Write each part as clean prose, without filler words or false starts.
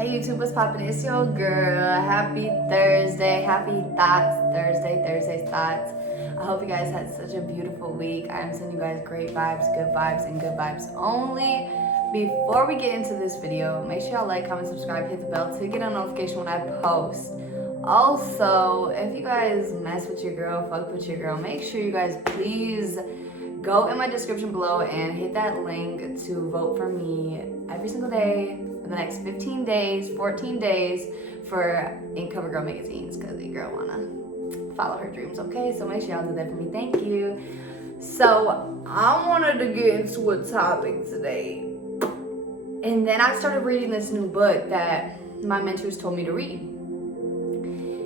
Hey YouTube, what's poppin'? It's your girl. Happy Thursday. Happy Thoughts Thursday Thoughts. I hope you guys had such a beautiful week. I am sending you guys great vibes, and good vibes only. Before we get into this video, make sure y'all like, comment, subscribe, hit the bell to get a notification when I post. Also, if you guys mess with your girl, fuck with your girl, make sure you guys please go in my description below and hit that link to vote for me every single day for the next 15 days, 14 days for In Cover Girl magazines, because your girl wanna follow her dreams, okay? So make sure y'all do that for me. Thank you. So I wanted to get into a topic today. And then I started reading this new book that my mentors told me to read.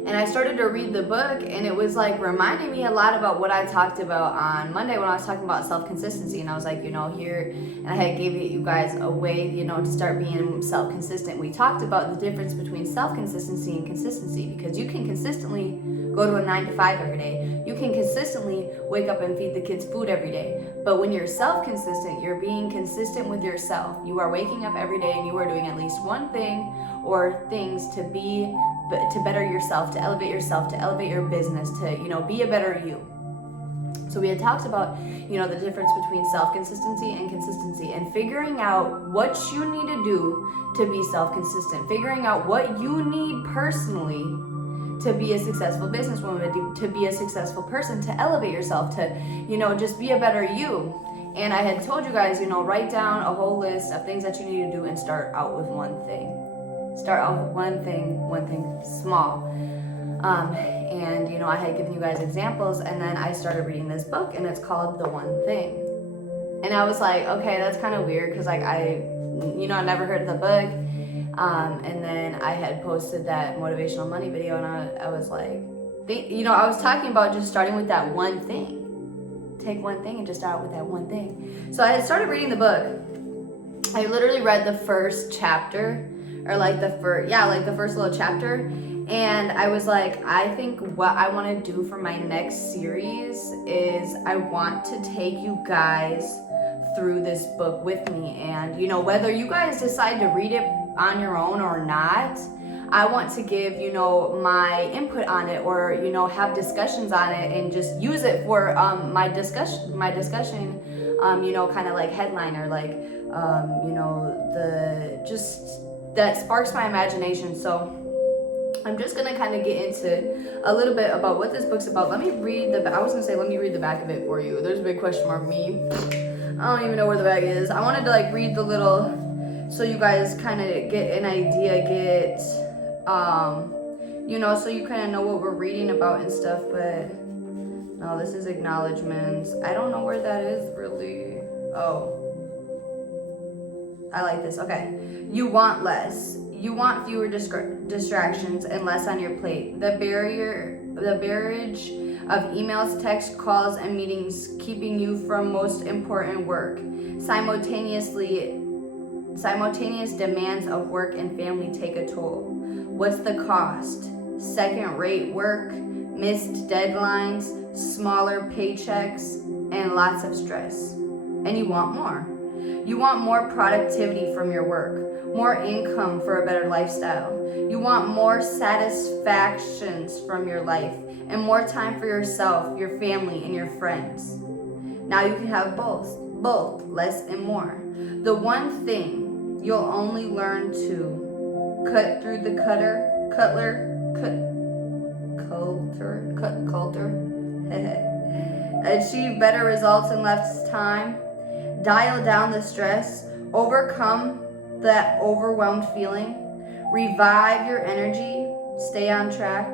And I started to read the book, and it was like reminding me a lot about what I talked about on Monday when I was talking about self-consistency. And I was like, here, and I had gave you guys a way, to start being self-consistent. We talked about the difference between self-consistency and consistency, because you can consistently go to a 9 to 5 every day. You can consistently wake up and feed the kids food every day. But when you're self-consistent, you're being consistent with yourself. You are waking up every day and you are doing at least one thing or things to better yourself, to elevate yourself, to elevate your business, to, be a better you. So we had talked about, the difference between self-consistency and consistency, and figuring out what you need to do to be self-consistent, figuring out what you need personally to be a successful businesswoman, to be a successful person, to elevate yourself, to, just be a better you. And I had told you guys, write down a whole list of things that you need to do and start out with one thing. Start out with one thing small. And I had given you guys examples, and then I started reading this book, and it's called The One Thing. And I was like, okay, that's kind of weird, because I never heard of the book. And then I had posted that motivational money video, and I was like, I was talking about just starting with that one thing. Take one thing and just start with that one thing. So I had started reading the book. I literally read the first chapter, or the first little chapter. And I was like, I think what I want to do for my next series is I want to take you guys through this book with me. And, whether you guys decide to read it on your own or not, I want to give, my input on it, or, have discussions on it, and just use it for my discussion, kind of like headliner, that sparks my imagination. So I'm just gonna kind of get into a little bit about what this book's about. Let me read the back of it for you. There's a big question mark, me. I don't even know where the back is. I wanted to read the little, so you guys kind of get an idea, so you kind of know what we're reading about and stuff. But no, this is acknowledgements. I don't know where that is really. Oh, I like this. Okay. You want less. You want fewer distractions and less on your plate. The barrage of emails, texts, calls, and meetings keeping you from most important work. Simultaneous demands of work and family take a toll. What's the cost? Second-rate work, missed deadlines, smaller paychecks, and lots of stress. And you want more. You want more productivity from your work, more income for a better lifestyle. You want more satisfactions from your life, and more time for yourself, your family, and your friends. Now you can have both, less and more. The one thing you'll only learn to cut through the cutler, achieve better results in less time, dial down the stress, overcome that overwhelmed feeling, revive your energy, stay on track.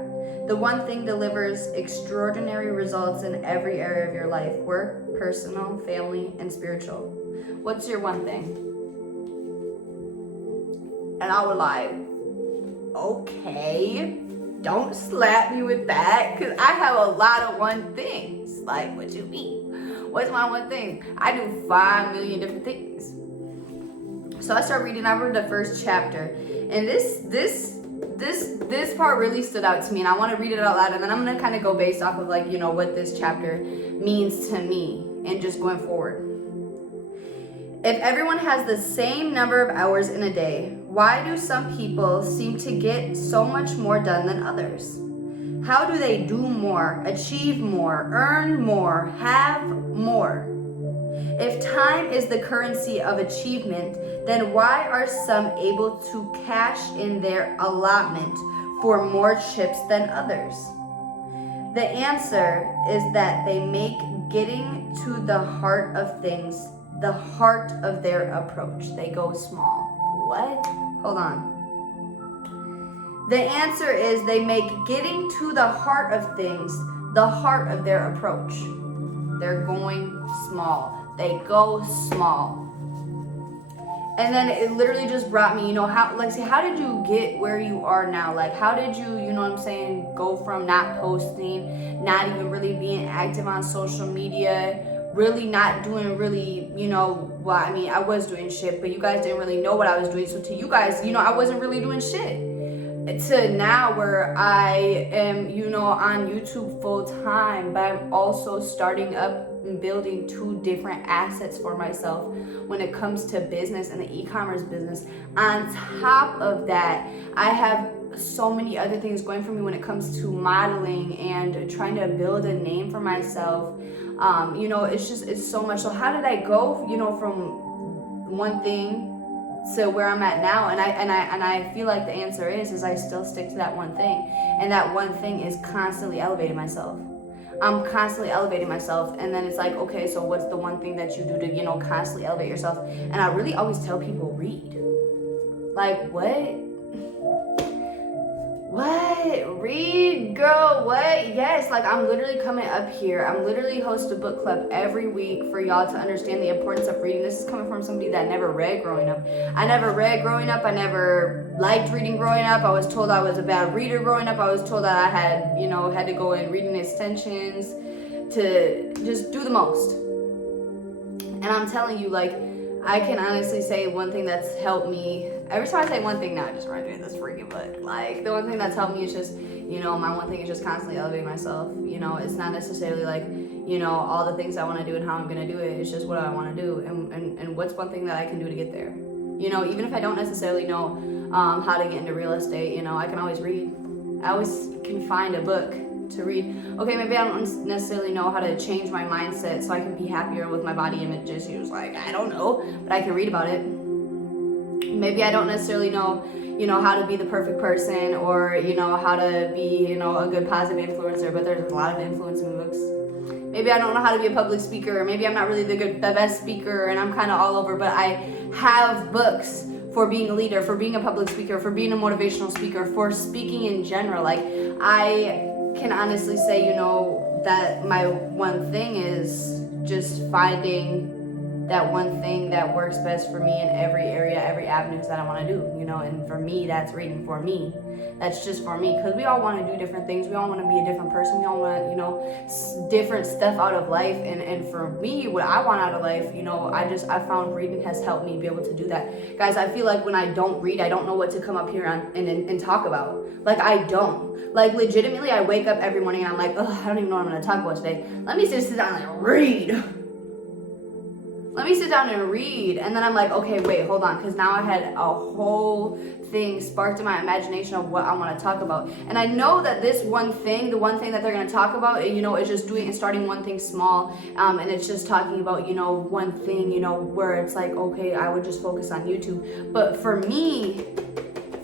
The one thing delivers extraordinary results in every area of your life: work, personal, family, and spiritual. What's your one thing? And I was like, okay, don't slap me with that, because I have a lot of one things. Like, what you mean? What's my one thing? I do 5 million different things. So I start reading. I read the first chapter, and this part really stood out to me, and I want to read it out loud, and then I'm going to kind of go based off of what this chapter means to me and just going forward. If everyone has the same number of hours in a day, Why do some people seem to get so much more done than others? How do they do more, achieve more, earn more, have more? If time is the currency of achievement, then why are some able to cash in their allotment for more chips than others? The answer is that they make getting to the heart of things the heart of their approach. They go small. What? Hold on. The answer is they make getting to the heart of things the heart of their approach. They're going small. They go small. And then it literally just brought me, how did you get where you are now? Like, how did you, go from not posting, not even really being active on social media, really not doing I was doing shit, but you guys didn't really know what I was doing. So to you guys, I wasn't really doing shit. To now where I am, on YouTube full time, but I'm also starting up and building 2 different assets for myself when it comes to business and the e-commerce business. On top of that, I have so many other things going for me when it comes to modeling and trying to build a name for myself. It's so much. So how did I go, from one thing to where I'm at now? And I feel like the answer is I still stick to that one thing. And that one thing is constantly elevating myself. I'm constantly elevating myself. And then it's like, okay, so what's the one thing that you do to, constantly elevate yourself? And I really always tell people, read. Like, what? Read, girl, what? Yes, like I'm literally coming up here. I'm literally host a book club every week for y'all to understand the importance of reading. This is coming from somebody that never read growing up. I never read growing up. I never liked reading growing up. I was told I was a bad reader growing up. I was told that I had to go in reading extensions to just do the most. And I'm telling you, like, I can honestly say one thing that's helped me. Every time I say one thing now, I just run through this freaking book. Like, the one thing that's helped me is just, my one thing is just constantly elevating myself. It's not necessarily like, all the things I want to do and how I'm going to do it. It's just what I want to do and what's one thing that I can do to get there. Even if I don't necessarily know how to get into real estate, I can always read. I always can find a book to read. Okay, maybe I don't necessarily know how to change my mindset so I can be happier with my body images. I don't know, but I can read about it. Maybe I don't necessarily know, how to be the perfect person or, how to be, a good positive influencer, but there's a lot of influencing books. Maybe I don't know how to be a public speaker. Maybe I'm not really the best speaker and I'm kind of all over, but I have books for being a leader, for being a public speaker, for being a motivational speaker, for speaking in general. Like, I can honestly say, that my one thing is just finding that one thing that works best for me in every area, every avenue that I want to do, and for me, that's reading. For me, that's just for me, because we all want to do different things. We all want to be a different person. We all want, different stuff out of life. And for me, what I want out of life, I found reading has helped me be able to do that. Guys, I feel like when I don't read, I don't know what to come up here and talk about. Like, I don't. Like, legitimately, I wake up every morning and I'm like, I don't even know what I'm going to talk about today. Let me just sit down and read. Let me sit down and read. And then I'm like, okay, wait, hold on. Because now I had a whole thing sparked in my imagination of what I want to talk about. And I know that this one thing, the one thing that they're going to talk about, is just doing and starting one thing small. And it's just talking about, one thing, where it's like, okay, I would just focus on YouTube. But for me,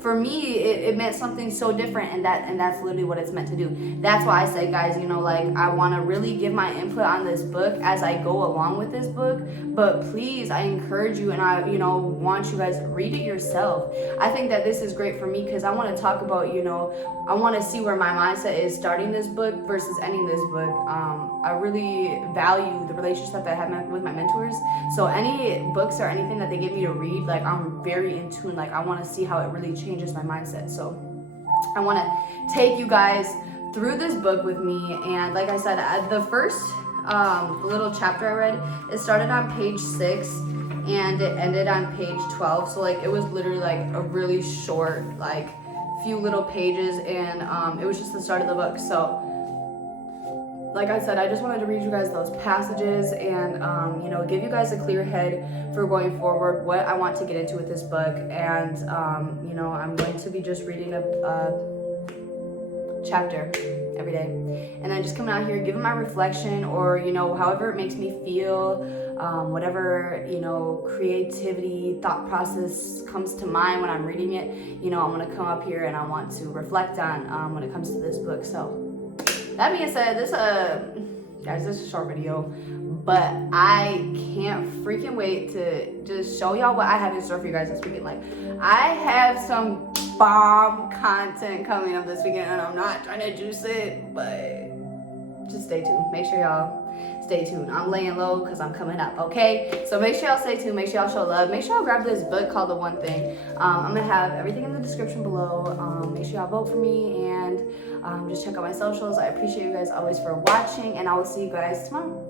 it meant something so different, and that's literally what it's meant to do. That's why I say, guys, I want to really give my input on this book as I go along with this book, but please, I encourage you and I, want you guys to read it yourself. I think that this is great for me because I want to talk about, I want to see where my mindset is starting this book versus ending this book. I really value the relationship that I have with my mentors. So any books or anything that they give me to read, like, I'm very in tune. Like, I want to see how it really changes my mindset. So I want to take you guys through this book with me. And like I said, the first little chapter I read, it started on page 6 and it ended on page 12. So like, it was literally like a really short, like, few little pages, and it was just the start of the book. So like I said, I just wanted to read you guys those passages and, you know, give you guys a clear head for going forward, what I want to get into with this book. And, you know, I'm going to be just reading a chapter every day, and then just coming out here giving my reflection, or, you know, however it makes me feel, whatever, you know, creativity, thought process comes to mind when I'm reading it, you know, I'm gonna come up here and I want to reflect on when it comes to this book. So that being said, guys, this is a short video, but I can't freaking wait to just show y'all what I have in store for you guys this weekend. Like, I have some bomb content coming up this weekend, and I'm not trying to juice it, but just stay tuned. Make sure y'all stay tuned. I'm laying low because I'm coming up, okay? So make sure y'all stay tuned. Make sure y'all show love. Make sure y'all grab this book called The One Thing. I'm gonna have everything in the description below. Make sure y'all vote for me, and just check out my socials. I appreciate you guys always for watching, and I will see you guys tomorrow.